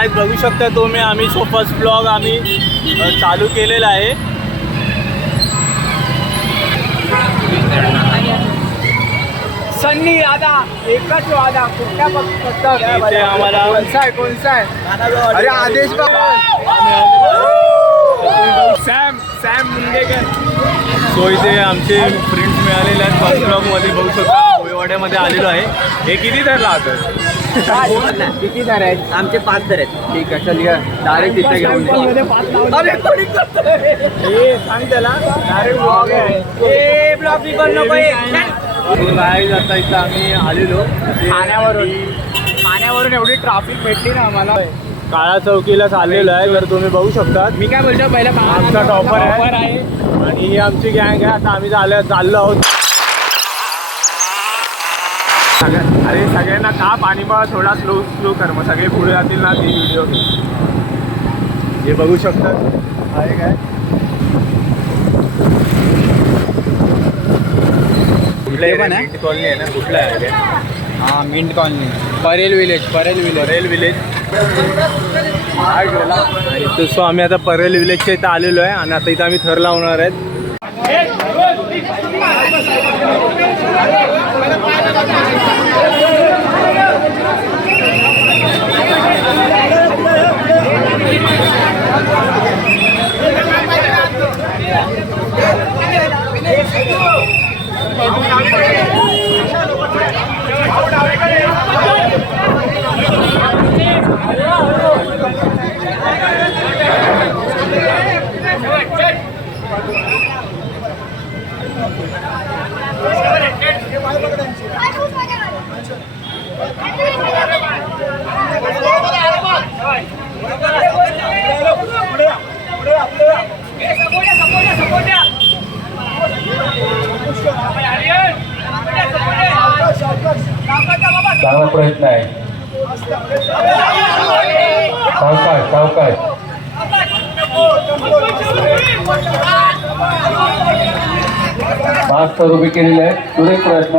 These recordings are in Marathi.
गाईज बघू शकता तुम्ही, आम्ही फर्स्ट ब्लॉग आम्ही चालू केलेला आहे. सन्नी दादा एकच वादा कुठल्या पक्षात आम्हाला कोणसा आहे अरे आदेश सॅम मुंडेकर. सो इथे आमचे फ्रेंड्स मिळालेले आहेत. फर्स्ट ब्लॉगमध्ये बघू शकता कोळीवाड्यामध्ये आलेलो आहे. हे किती धरला आता? किती दर आहेत? आमचे 5 दर आहेत. ठीक आहे, चल डायरेक्ट तिथे घेऊन सांग त्याला डायरेक्ट ब्लॉग आहे. ब्लॉग बी बनलो गाईज आता इथं आम्ही आलेलो ठाण्यावरून एवढी ट्रॅफिक भेटली ना आम्हाला. काळा चौकीला चाललेलो आहे. तर तुम्ही बघू शकता मी काय बोलतो पहिला आमचा टॉपर आहे आणि ही आमची गँग आहे. आता आम्ही चाललो आहोत. अरे सगळ्यांना का पाणी बघा थोडा स्लो कर, मग सगळे पुढे जातील ना ती व्हिडिओ. हे बघू शकतात आहे काय मिंट कॉलनी आहे ना, कुठला आहे? हां mint colony, Parel village. Parel village. So आम्ही आता परेल विलेजच्या इथं आलेलो आहे आणि आता इथं आम्ही थर लावणार आहेत. चांगला प्रयत्न आहे. सावकाश 5 तर उभी केलेले आहे. सुरेख प्रयत्न.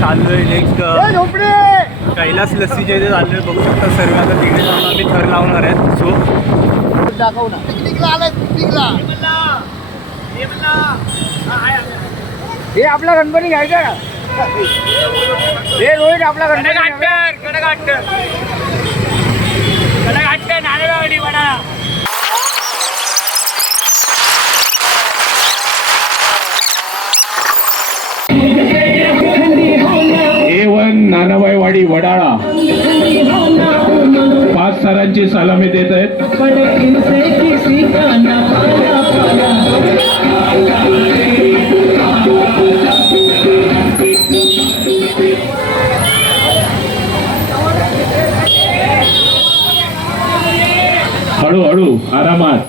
चाललोय नेक्स्ट कैलास लस्सीच्या इथे चाललोय. बघू शकता सर्व आता तिकडे जाऊन आम्ही थर लावणार आहेत. सो दाखव ना हे आपला गणपती घ्यायचा का? हे रोहित आपला गणपती नानाबाईवाडी वडाळा 5 सरांची सलामी देत आहेत. हळूहळू आरामात.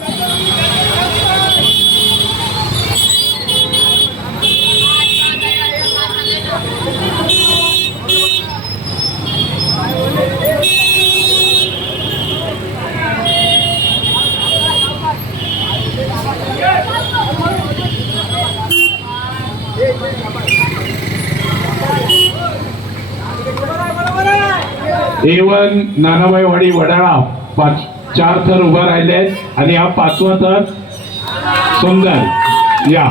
A1 नानाबाईवाडी वडाळा 4 थर उभा राहिले आहेत आणि हा 5वा थर सुंदर. या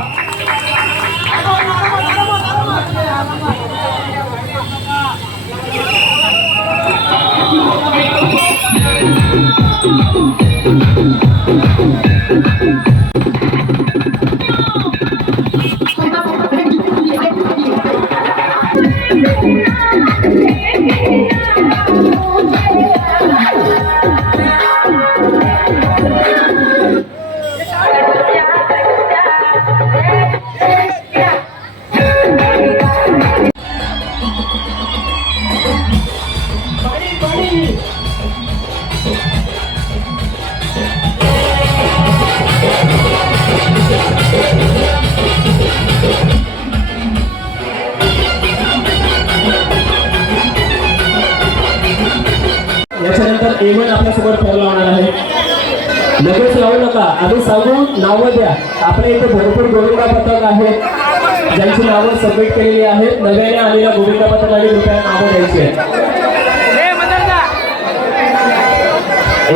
A1 आपल्यासमोर थर लावणार आहे. लगेच लावू नका, आम्ही सांगू नावं द्या. आपल्या इथे भरपूर गोविंदा पथक आहेत ज्यांची नावं सबमिट केलेली आहेत. नव्याने आलेल्या गोविंदा पथकाने कृपया नावं द्यायची आहेत.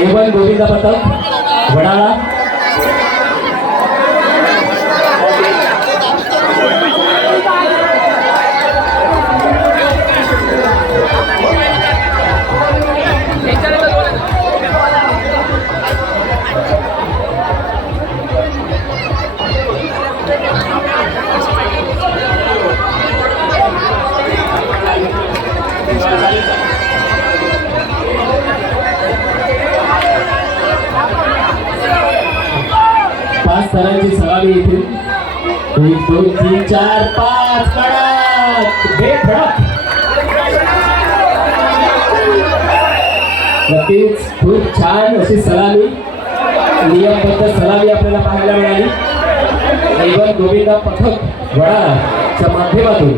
A1 गोविंदा पथक वडाळा. पाच थरांची सलामी इथे. 1 2 3 4 5 कडक बेधडक. नक्कीच खूप छान अशी सलामी, नियमबद्ध सलामी आपल्याला पाहायला मिळाली. A1 गोविंदा पथक वडाळाच्या माध्यमातून.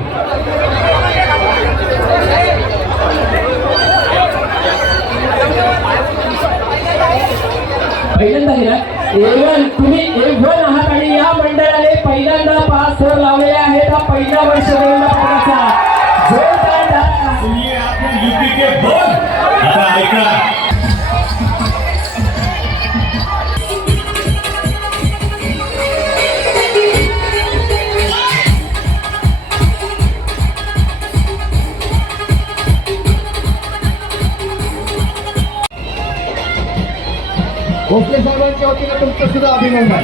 पहिल्यांदा गेला A1, तुम्ही A1 आहात आणि या मंडळाने पहिल्यांदा 5 थर लावलेले आहेत. हा पहिला वर्ष गोविंदा पथकाचा. जोरदार टाळ्या. आता ऐका, भोसले साहेबांच्या वतीनं तुमचं सुद्धा अभिनंदन.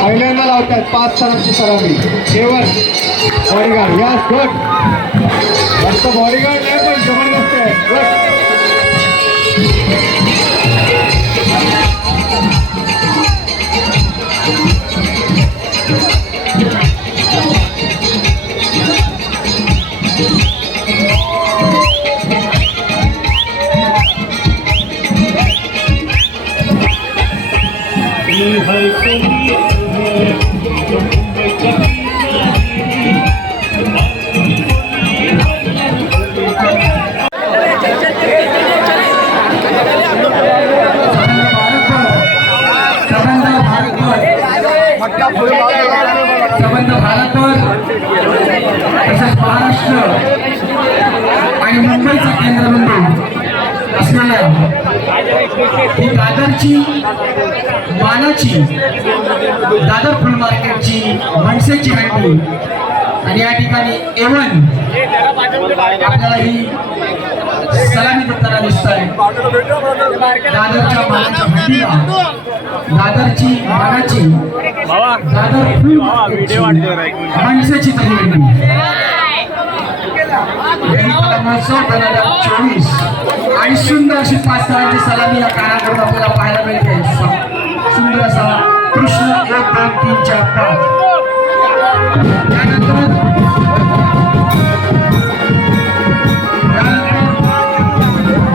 पहिल्यांदा लावतात 5 थरांची सलामी. A1 bodyguard. Yes good. फक्त बॉडीगार्ड नाही पण जबरदस्त आहे. गुड. संबंध भारतभर तसेच महाराष्ट्र आणि मुंबईचा केंद्रबिंदू असणाऱ्या ही दादरची मानाची दादर फुल मार्केटची मनसेची हंडी आणि या ठिकाणी A1 आपल्याला ही सलामी देताना दिसत आहे. दादरच्या मानाच्या हंडीला दादरची मानाची दादर फुल मनसेची तरी महोत्सव 2024 आणि सुंदर अशी 5 थरांची सलामी या कानाकडून आपल्याला पाहायला मिळते. सुंदर असा कृष्ण 1 2 3 4 5. त्यानंतर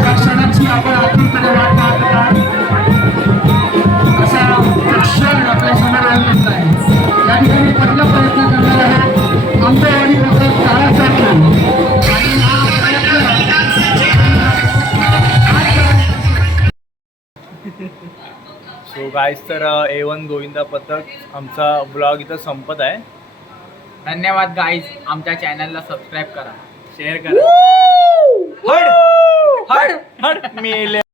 त्या क्षणाची आपण आतुरतेने वाट पाहत होता असा क्षण आपल्या समोर येत आहे. या ठिकाणी पहिला प्रयत्न करणार आहे आंबेवाडी पथक काळासाठी. सो गाईज, तर A1 गोविंदा पथक आमचा ब्लॉग इथं संपत आहे. धन्यवाद गाईज. आमच्या चॅनलला सबस्क्राईब करा, शेअर करा. हड हड हड मेले.